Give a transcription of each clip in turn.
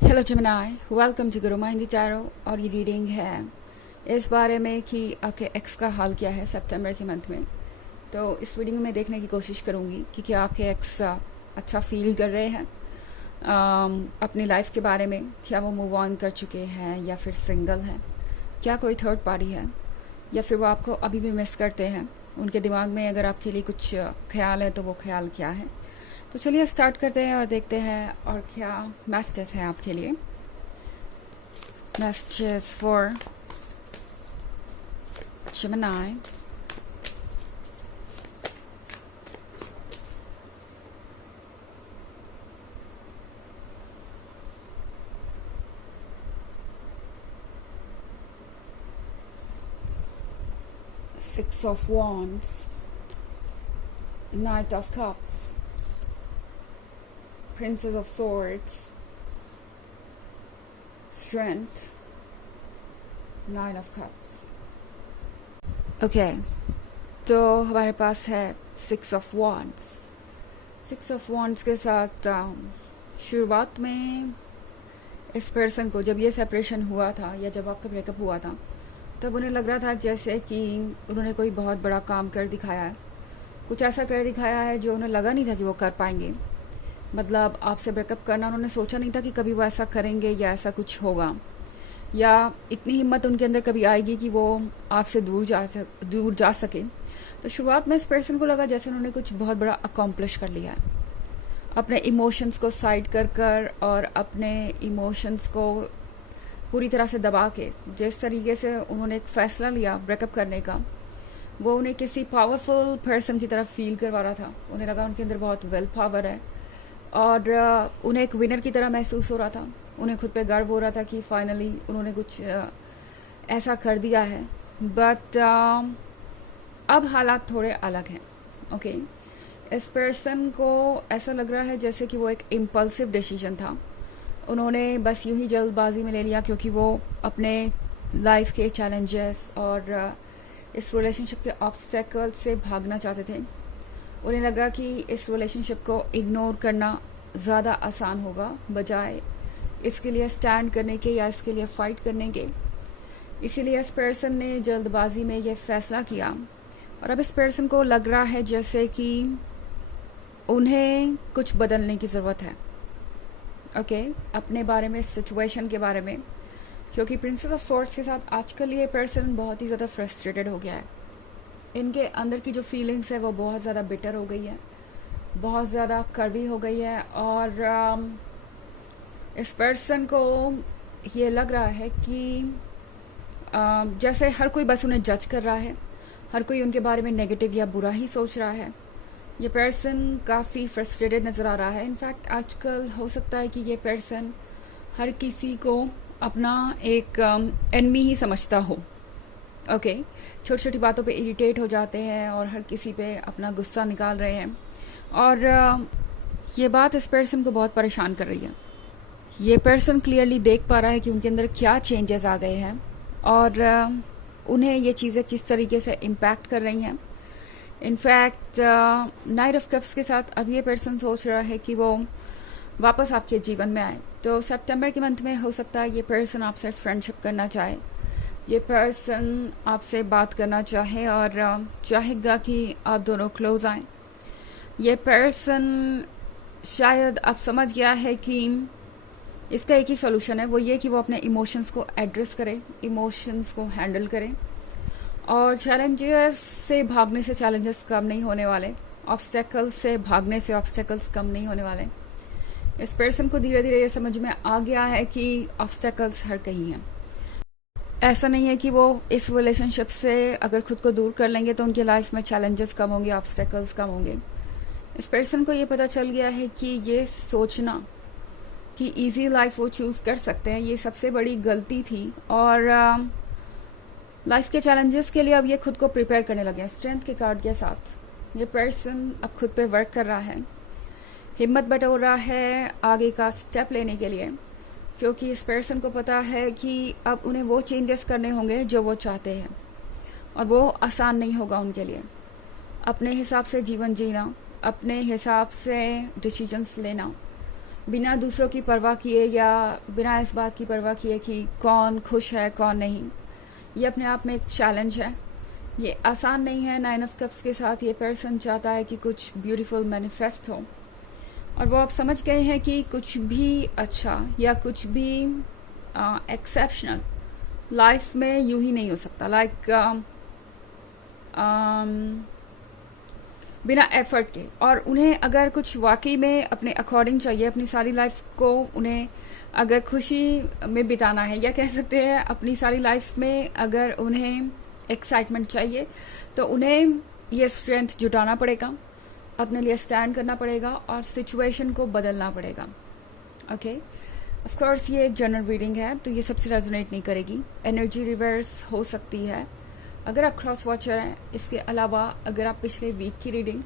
Hello जमनाई, welcome to Guru Hindi tarot. और ये reading है इस बारे में कि आपके एक्स का हाल क्या है सितंबर के मंथ में। तो इस रीडिंग में देखने की कोशिश करूँगी कि क्या आपके एक्स अच्छा फील कर रहे हैं अपनी लाइफ के बारे में। क्या वो मूव ऑन कर चुके हैं या फिर सिंगल हैं, क्या कोई थर्ड पार्टी है, या फिर वो आपको अभी भी मिस करते हैं। उनके दिमाग में अगर आपके लिए कुछ ख्याल है तो वो ख्याल क्या है। तो चलिए स्टार्ट करते हैं और देखते हैं और क्या मैसेजेस हैं आपके लिए। Messages for Gemini, Six of Wands, Knight of Cups, Princess of Swords, Strength, Nine of Cups। Okay, तो हमारे पास है six of wands. Six of wands के साथ शुरुआत में इस पर्सन को जब ये सेपरेशन हुआ था या जब आपका ब्रेकअप हुआ था तब उन्हें लग रहा था जैसे कि उन्होंने कोई बहुत बड़ा काम कर दिखाया है, कुछ ऐसा कर दिखाया है जो उन्हें लगा नहीं था कि वो कर पाएंगे। मतलब आपसे ब्रेकअप करना उन्होंने सोचा नहीं था कि कभी वो ऐसा करेंगे या ऐसा कुछ होगा, या इतनी हिम्मत उनके अंदर कभी आएगी कि वो आपसे दूर जा सके। तो शुरुआत में इस पर्सन को लगा जैसे उन्होंने कुछ बहुत बड़ा अकॉम्प्लिश कर लिया है, अपने इमोशंस को साइड कर और अपने इमोशंस को पूरी तरह से दबा के जिस तरीके से उन्होंने एक फ़ैसला लिया ब्रेकअप करने का, वो उन्हें किसी पावरफुल पर्सन की तरफ फील करवा रहा था। उन्हें लगा उनके अंदर बहुत वेल पावर है और उन्हें एक विनर की तरह महसूस हो रहा था। उन्हें खुद पे गर्व हो रहा था कि फाइनली उन्होंने कुछ ऐसा कर दिया है। बट अब हालात थोड़े अलग हैं। ओके, इस पर्सन को ऐसा लग रहा है जैसे कि वो एक इम्पल्सिव डिसीजन था, उन्होंने बस यूं ही जल्दबाजी में ले लिया क्योंकि वो अपने लाइफ के चैलेंजेस और इस रिलेशनशिप के ऑब्स्टेकल से भागना चाहते थे। उन्हें लगा कि इस रिलेशनशिप को इग्नोर करना ज़्यादा आसान होगा बजाय इसके लिए स्टैंड करने के या इसके लिए फ़ाइट करने के। इसीलिए इस पर्सन ने जल्दबाजी में ये फ़ैसला किया और अब इस पर्सन को लग रहा है जैसे कि उन्हें कुछ बदलने की ज़रूरत है। ओके, अपने बारे में, सिचुएशन के बारे में, क्योंकि प्रिंसेस ऑफ सॉर्ड्स के साथ आजकल ये पर्सन बहुत ही ज़्यादा फ्रस्ट्रेटेड हो गया है। इनके अंदर की जो फीलिंग्स है वो बहुत ज़्यादा बिटर हो गई है, बहुत ज़्यादा कड़वी हो गई है। और इस पर्सन को ये लग रहा है कि जैसे हर कोई बस उन्हें जज कर रहा है, हर कोई उनके बारे में नेगेटिव या बुरा ही सोच रहा है। ये पर्सन काफ़ी फ्रस्ट्रेटेड नज़र आ रहा है। इनफैक्ट आजकल हो सकता है कि ये पर्सन हर किसी को अपना एक एनमी ही समझता हो। ओके, छोटी छोटी बातों पे इरिटेट हो जाते हैं और हर किसी पे अपना गुस्सा निकाल रहे हैं। और ये बात इस पर्सन को बहुत परेशान कर रही है। ये पर्सन क्लियरली देख पा रहा है कि उनके अंदर क्या चेंजेस आ गए हैं और उन्हें ये चीज़ें किस तरीके से इम्पैक्ट कर रही हैं। इनफैक्ट नाइट ऑफ कप्स के साथ अब ये पर्सन सोच रहा है कि वो वापस आपके जीवन में आए। तो सितंबर के मंथ में हो सकता है ये पर्सन आपसे फ्रेंडशिप करना चाहे, ये पर्सन आपसे बात करना चाहे और चाहेगा कि आप दोनों क्लोज आएँ। ये पर्सन शायद अब समझ गया है कि इसका एक ही सोल्यूशन है, वो ये कि वो अपने इमोशंस को एड्रेस करे, इमोशंस को हैंडल करे। और चैलेंजेस से भागने से चैलेंजेस कम नहीं होने वाले, ऑब्स्टेकल्स से भागने से ऑब्स्टेकल्स कम नहीं होने वाले। इस पर्सन को धीरे धीरे ये समझ में आ गया है कि ऑब्स्टेकल्स हर कहीं हैं। ऐसा नहीं है कि वो इस रिलेशनशिप से अगर खुद को दूर कर लेंगे तो उनकी लाइफ में चैलेंजेस कम होंगे, ऑब्स्टेकल्स कम होंगे। इस पर्सन को ये पता चल गया है कि ये सोचना कि इजी लाइफ वो चूज़ कर सकते हैं, ये सबसे बड़ी गलती थी। और लाइफ के चैलेंजेस के लिए अब ये खुद को प्रिपेयर करने लगे हैं। स्ट्रेंथ के कार्ड के साथ ये पर्सन अब खुद पे वर्क कर रहा है, हिम्मत बटोर रहा है आगे का स्टेप लेने के लिए, क्योंकि इस पर्सन को पता है कि अब उन्हें वो चेंजेस करने होंगे जो वो चाहते हैं और वो आसान नहीं होगा उनके लिए। अपने हिसाब से जीवन जीना, अपने हिसाब से डिसीजंस लेना, बिना दूसरों की परवाह किए या बिना इस बात की परवाह किए कि कौन खुश है कौन नहीं। ये अपने आप में एक चैलेंज है, ये आसान नहीं है। 9 ऑफ कप्स के साथ ये पर्सन चाहता है कि कुछ ब्यूटीफुल मैनिफेस्ट हो, और वो आप समझ गए हैं कि कुछ भी अच्छा या कुछ भी एक्सेप्शनल लाइफ में यूं ही नहीं हो सकता। बिना एफर्ट के। और उन्हें अगर कुछ वाकई में अपने अकॉर्डिंग चाहिए, अपनी सारी लाइफ को उन्हें अगर खुशी में बिताना है, या कह सकते हैं अपनी सारी लाइफ में अगर उन्हें एक्साइटमेंट चाहिए, तो उन्हें ये स्ट्रेंथ जुटाना पड़ेगा, अपने लिए स्टैंड करना पड़ेगा और सिचुएशन को बदलना पड़ेगा। ओके, ऑफ कोर्स ये एक जनरल रीडिंग है, तो ये सबसे रेजोनेट नहीं करेगी। एनर्जी रिवर्स हो सकती है अगर आप क्रॉस वॉचर हैं। इसके अलावा अगर आप पिछले वीक की रीडिंग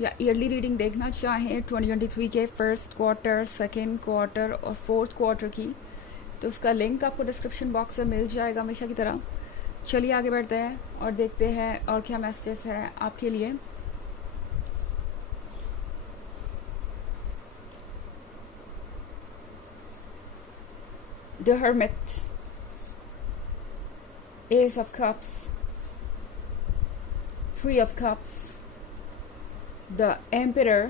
या ईयरली रीडिंग देखना चाहें 2023 के फर्स्ट क्वार्टर, सेकेंड क्वार्टर और फोर्थ क्वार्टर की, तो उसका लिंक आपको डिस्क्रिप्शन बॉक्स में मिल जाएगा हमेशा की तरह। चलिए आगे बढ़ते हैं और देखते हैं और क्या मैसेजेस है आपके लिए। The hermit, S of cups, 3 of cups, the emperor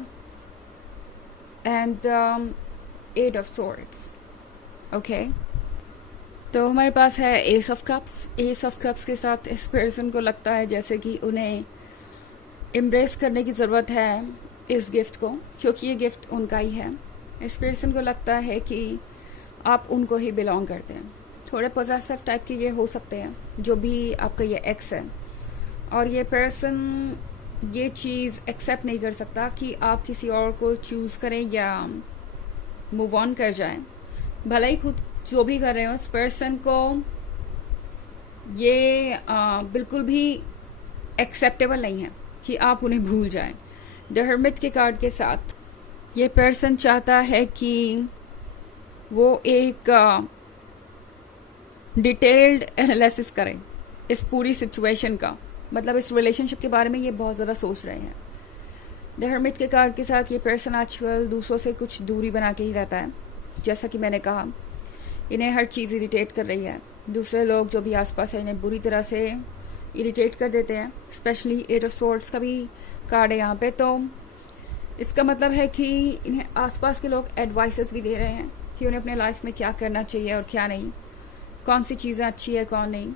and 8 of swords. Okay, तो हमारे पास है S of cups. S of cups के साथ इस पर्सन को लगता है जैसे कि उन्हें एम्ब्रेस करने की ज़रूरत है इस गिफ्ट को, क्योंकि ये गिफ्ट उनका ही है। इस पर्सन को लगता है कि आप उनको ही बिलोंग करते हैं। थोड़े पोजेसिव टाइप के ये हो सकते हैं, जो भी आपका ये एक्स है, और ये पर्सन ये चीज़ एक्सेप्ट नहीं कर सकता कि आप किसी और को चूज़ करें या मूव ऑन कर जाएं। भले ही खुद जो भी कर रहे हो, उस पर्सन को ये बिल्कुल भी एक्सेप्टेबल नहीं है कि आप उन्हें भूल जाएं। द हर्मिट के कार्ड के साथ ये पर्सन चाहता है कि वो एक डिटेल्ड एनालिसिस करें इस पूरी सिचुएशन का, मतलब इस रिलेशनशिप के बारे में ये बहुत ज़्यादा सोच रहे हैं। द हर्मिट के कार्ड के साथ ये पर्सन आजकल दूसरों से कुछ दूरी बना के ही रहता है। जैसा कि मैंने कहा, इन्हें हर चीज़ इरिटेट कर रही है। दूसरे लोग जो भी आसपास है इन्हें बुरी तरह से इरिटेट कर देते हैं। स्पेशली 8 ऑफ सोर्ड्स का भी कार्ड है यहाँ पे, तो इसका मतलब है कि इन्हें आसपास के लोग एडवाइसेस भी दे रहे हैं कि उन्हें अपने लाइफ में क्या करना चाहिए और क्या नहीं, कौन सी चीज़ें अच्छी है कौन नहीं।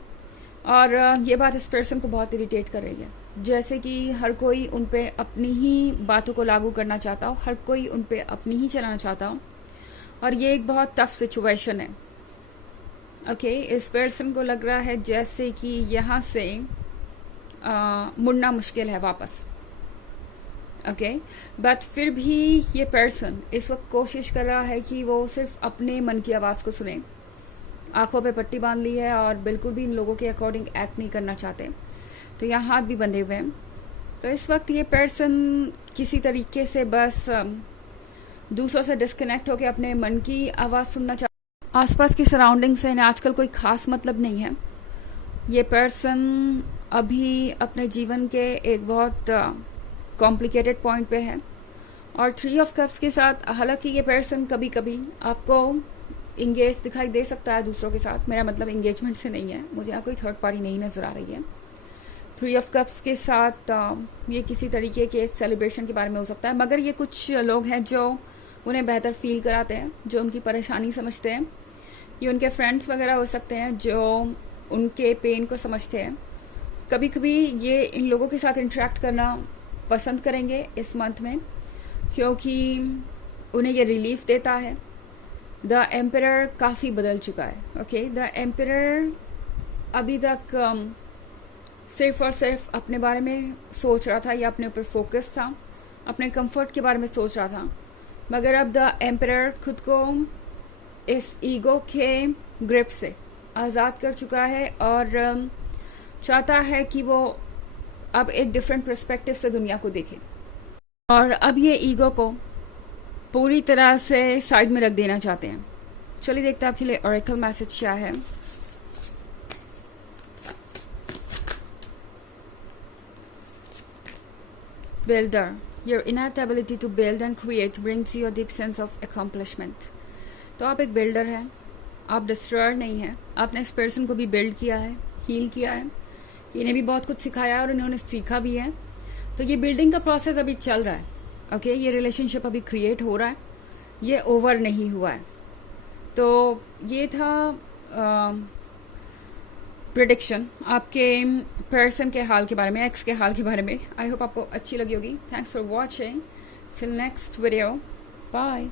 और ये बात इस पर्सन को बहुत इरिटेट कर रही है, जैसे कि हर कोई उन पे अपनी ही बातों को लागू करना चाहता हो, हर कोई उन पे अपनी ही चलाना चाहता हो, और ये एक बहुत टफ सिचुएशन है। ओके, इस पर्सन को लग रहा है जैसे कि यहाँ से मुड़ना मुश्किल है वापस। ओके, बट फिर भी ये पर्सन इस वक्त कोशिश कर रहा है कि वो सिर्फ अपने मन की आवाज़ को सुने। आंखों पे पट्टी बांध ली है और बिल्कुल भी इन लोगों के अकॉर्डिंग एक्ट नहीं करना चाहते, तो यहाँ हाथ भी बंधे हुए हैं। तो इस वक्त ये पर्सन किसी तरीके से बस दूसरों से डिस्कनेक्ट होकर अपने मन की आवाज़ सुनना चाहता है। आसपास की सराउंडिंग से इन्हें आजकल कोई खास मतलब नहीं है। ये पर्सन अभी अपने जीवन के एक बहुत कॉम्प्लिकेटेड पॉइंट पे है। और 3 ऑफ कप्स के साथ, हालांकि ये पर्सन कभी कभी आपको इंगेज दिखाई दे सकता है दूसरों के साथ, मेरा मतलब इंगेजमेंट से नहीं है, मुझे यहाँ कोई थर्ड पार्टी नहीं नजर आ रही है। 3 ऑफ कप्स के साथ ये किसी तरीके के सेलिब्रेशन के बारे में हो सकता है, मगर ये कुछ लोग हैं जो उन्हें बेहतर फील कराते हैं, जो उनकी परेशानी समझते हैं। ये उनके फ्रेंड्स वगैरह हो सकते हैं जो उनके पेन को समझते हैं। कभी कभी ये इन लोगों के साथ इंटरेक्ट करना पसंद करेंगे इस मंथ में, क्योंकि उन्हें ये रिलीफ देता है। द एम्परर काफ़ी बदल चुका है। ओके, द एम्परर अभी तक सिर्फ और सिर्फ अपने बारे में सोच रहा था या अपने ऊपर फोकस था, अपने कंफर्ट के बारे में सोच रहा था, मगर अब द एम्परर खुद को इस ईगो के ग्रिप से आज़ाद कर चुका है और चाहता है कि वो अब एक डिफरेंट पर्सपेक्टिव से दुनिया को देखे, और अब ये ईगो को पूरी तरह से साइड में रख देना चाहते हैं। चलिए देखते हैं आपके लिए ऑरेकल मैसेज क्या है। Builder, your innate ability to build and create brings you a deep sense of accomplishment. तो आप एक बिल्डर हैं, आप डिस्ट्रॉयर नहीं हैं. आपने इस पर्सन को भी बिल्ड किया है, हील किया है, इन्हें भी बहुत कुछ सिखाया है और इन्होंने सीखा भी है. तो ये बिल्डिंग का प्रोसेस अभी चल रहा है. ओके, ये रिलेशनशिप अभी क्रिएट हो रहा है, ये ओवर नहीं हुआ है. तो ये था प्रिडिक्शन आपके पर्सन के हाल के बारे में, एक्स के हाल के बारे में. आई होप आपको अच्छी लगी होगी. Thanks for watching. Till next video. Bye.